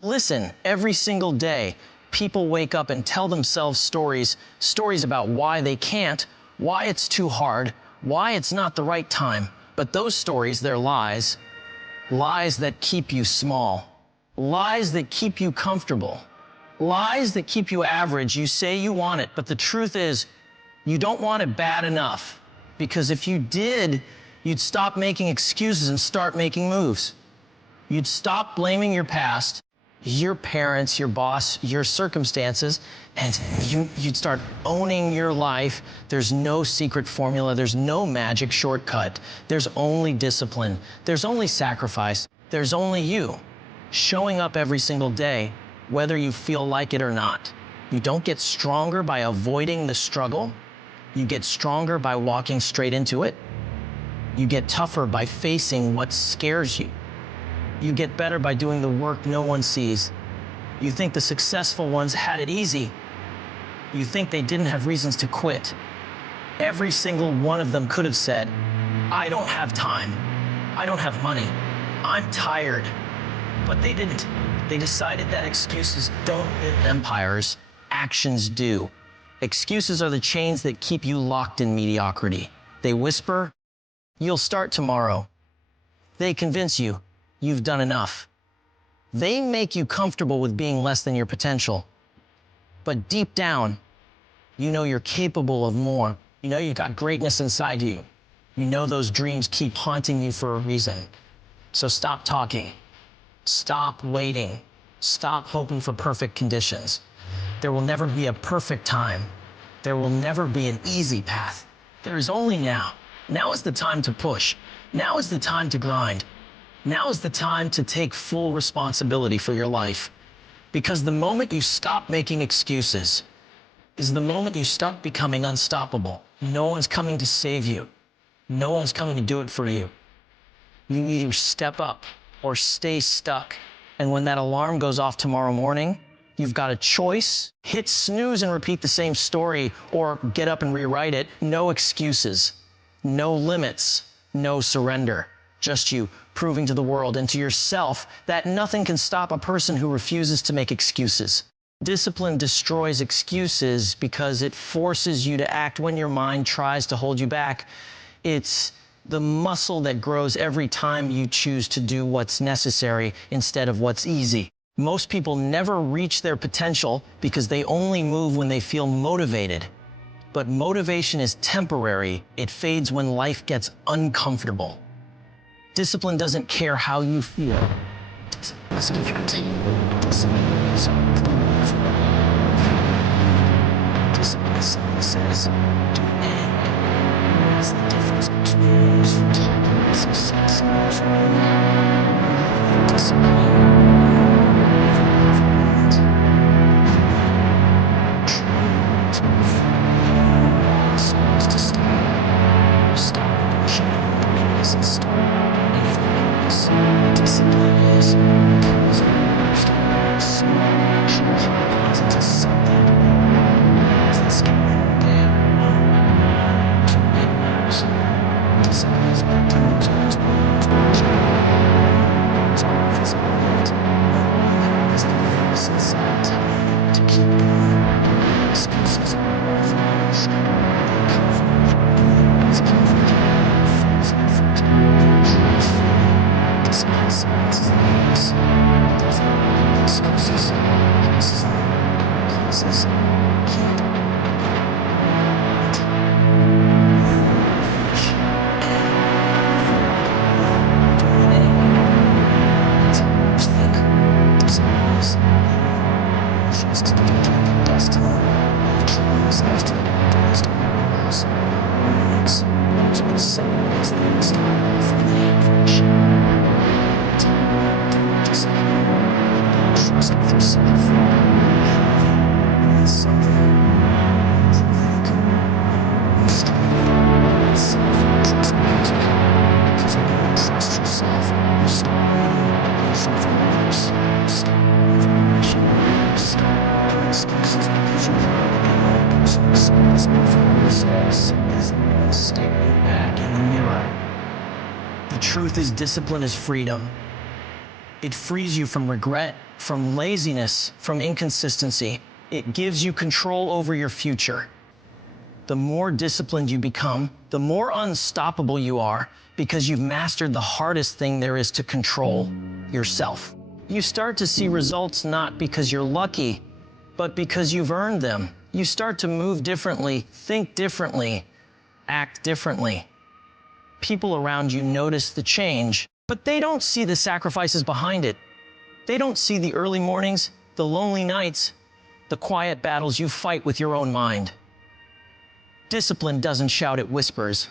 Listen, every single day, people wake up and tell themselves stories about why they can't, why it's too hard, why it's not the right time. But those stories, they're lies. Lies that keep you small. Lies that keep you comfortable. Lies that keep you average. You say you want it, but the truth is, you don't want it bad enough. Because if you did, you'd stop making excuses and start making moves. You'd stop blaming your past, your parents, your boss, your circumstances, and you'd start owning your life. There's no secret formula. There's no magic shortcut. There's only discipline. There's only sacrifice. There's only you showing up every single day, whether you feel like it or not. You don't get stronger by avoiding the struggle. You get stronger by walking straight into it. You get tougher by facing what scares you. You get better by doing the work no one sees. You think the successful ones had it easy. You think they didn't have reasons to quit. Every single one of them could have said, I don't have time. I don't have money. I'm tired. But they didn't. They decided that excuses don't build empires. Actions do. Excuses are the chains that keep you locked in mediocrity. They whisper, you'll start tomorrow. They convince you, you've done enough. They make you comfortable with being less than your potential. But deep down, you know you're capable of more. You know you got greatness inside you. You know those dreams keep haunting you for a reason. So stop talking. Stop waiting. Stop hoping for perfect conditions. There will never be a perfect time. There will never be an easy path. There is only now. Now is the time to push. Now is the time to grind. Now is the time to take full responsibility for your life. Because the moment you stop making excuses is the moment you start becoming unstoppable. No one's coming to save you. No one's coming to do it for you. You either step up or stay stuck. And when that alarm goes off tomorrow morning, you've got a choice. Hit snooze and repeat the same story, or get up and rewrite it. No excuses, no limits, no surrender. Just you proving to the world and to yourself that nothing can stop a person who refuses to make excuses. Discipline destroys excuses because it forces you to act when your mind tries to hold you back. It's the muscle that grows every time you choose to do what's necessary instead of what's easy. Most people never reach their potential because they only move when they feel motivated. But motivation is temporary. It fades when life gets uncomfortable. Discipline doesn't care how you feel. Discipline simply says, do it. It's the difference between success and failure. Discipline. Staring back in the mirror. The truth is, discipline is freedom. It frees you from regret, from laziness, from inconsistency. It gives you control over your future. The more disciplined you become, the more unstoppable you are, because you've mastered the hardest thing there is to control: yourself. You start to see results not because you're lucky, but because you've earned them. You start to move differently, think differently, act differently. People around you notice the change, but they don't see the sacrifices behind it. They don't see the early mornings, the lonely nights, the quiet battles you fight with your own mind. Discipline doesn't shout, it whispers.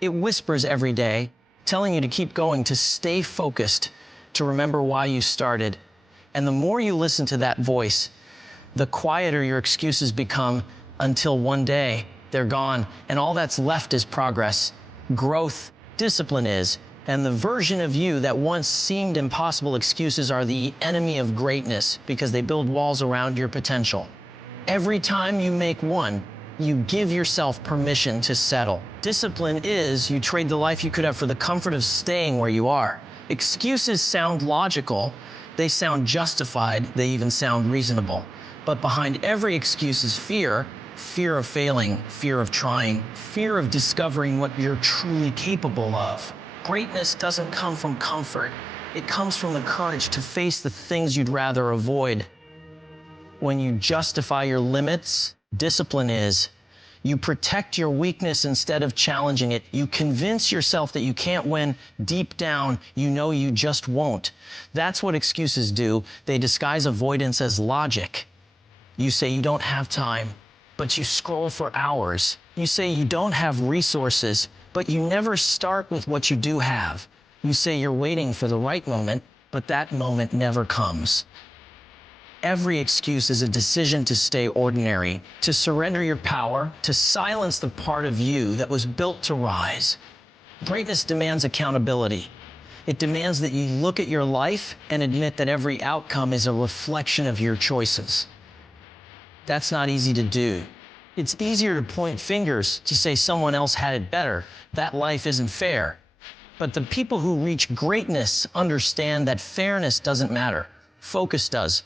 It whispers every day, telling you to keep going, to stay focused, to remember why you started. And the more you listen to that voice, the quieter your excuses become, until one day they're gone and all that's left is progress, growth. Discipline is, and the version of you that once seemed impossible. Excuses are the enemy of greatness because they build walls around your potential. Every time you make one, you give yourself permission to settle. Discipline is, you trade the life you could have for the comfort of staying where you are. Excuses sound logical, they sound justified, they even sound reasonable. But behind every excuse is fear. Fear of failing, fear of trying, fear of discovering what you're truly capable of. Greatness doesn't come from comfort. It comes from the courage to face the things you'd rather avoid. When you justify your limits, discipline is. You protect your weakness instead of challenging it. You convince yourself that you can't win. Deep down, you know you just won't. That's what excuses do. They disguise avoidance as logic. You say you don't have time, but you scroll for hours. You say you don't have resources, but you never start with what you do have. You say you're waiting for the right moment, but that moment never comes. Every excuse is a decision to stay ordinary, to surrender your power, to silence the part of you that was built to rise. Greatness demands accountability. It demands that you look at your life and admit that every outcome is a reflection of your choices. That's not easy to do. It's easier to point fingers, to say someone else had it better, that life isn't fair. But the people who reach greatness understand that fairness doesn't matter. Focus does.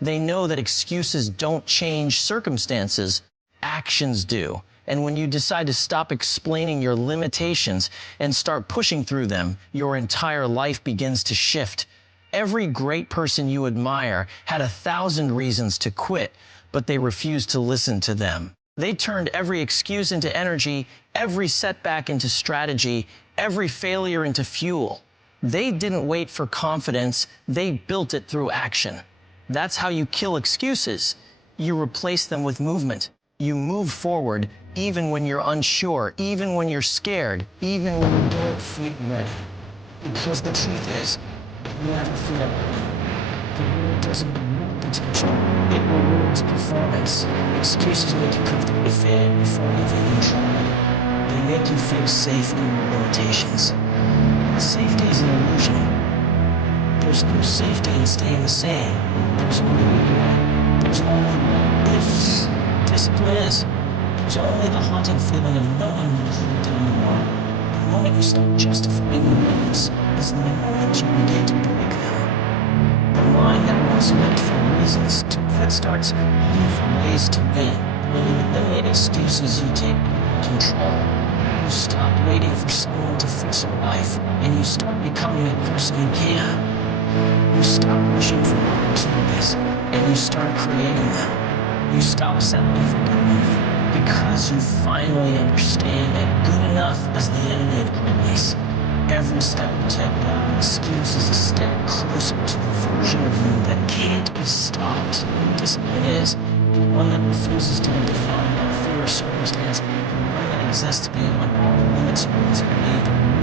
They know that excuses don't change circumstances, actions do. And when you decide to stop explaining your limitations and start pushing through them, your entire life begins to shift. Every great person you admire had 1,000 reasons to quit, but they refused to listen to them. They turned every excuse into energy, every setback into strategy, every failure into fuel. They didn't wait for confidence, they built it through action. That's how you kill excuses. You replace them with movement. You move forward even when you're unsure, even when you're scared, even when you don't feel ready. Because the truth is, you never feel ready. The world doesn't reward potential, it rewards performance. Excuses make you comfortably fail before you've even tried. They make you feel safe in your limitations. Safety is an illusion. There's no safety in staying the same. There's only regret. There's only ifs. Discipline is. There's only the haunting feeling of knowing you can't anymore. The moment you start justifying your limits is the moment you begin to break them. The mind that once looked for reasons to quit starts looking for ways to win. When you eliminate excuses, you take control. You stop waiting for someone to fix your life, and you start becoming the person you can. You stop wishing for opportunities, and you start creating them. You stop settling for good enough, because you finally understand that good enough is the enemy of greatness. Every step you take without an excuse is a step closer to the version of you that can't be stopped. Discipline is one that refuses to be defined by fear or circumstance, one that exists beyond all limits or insecurity.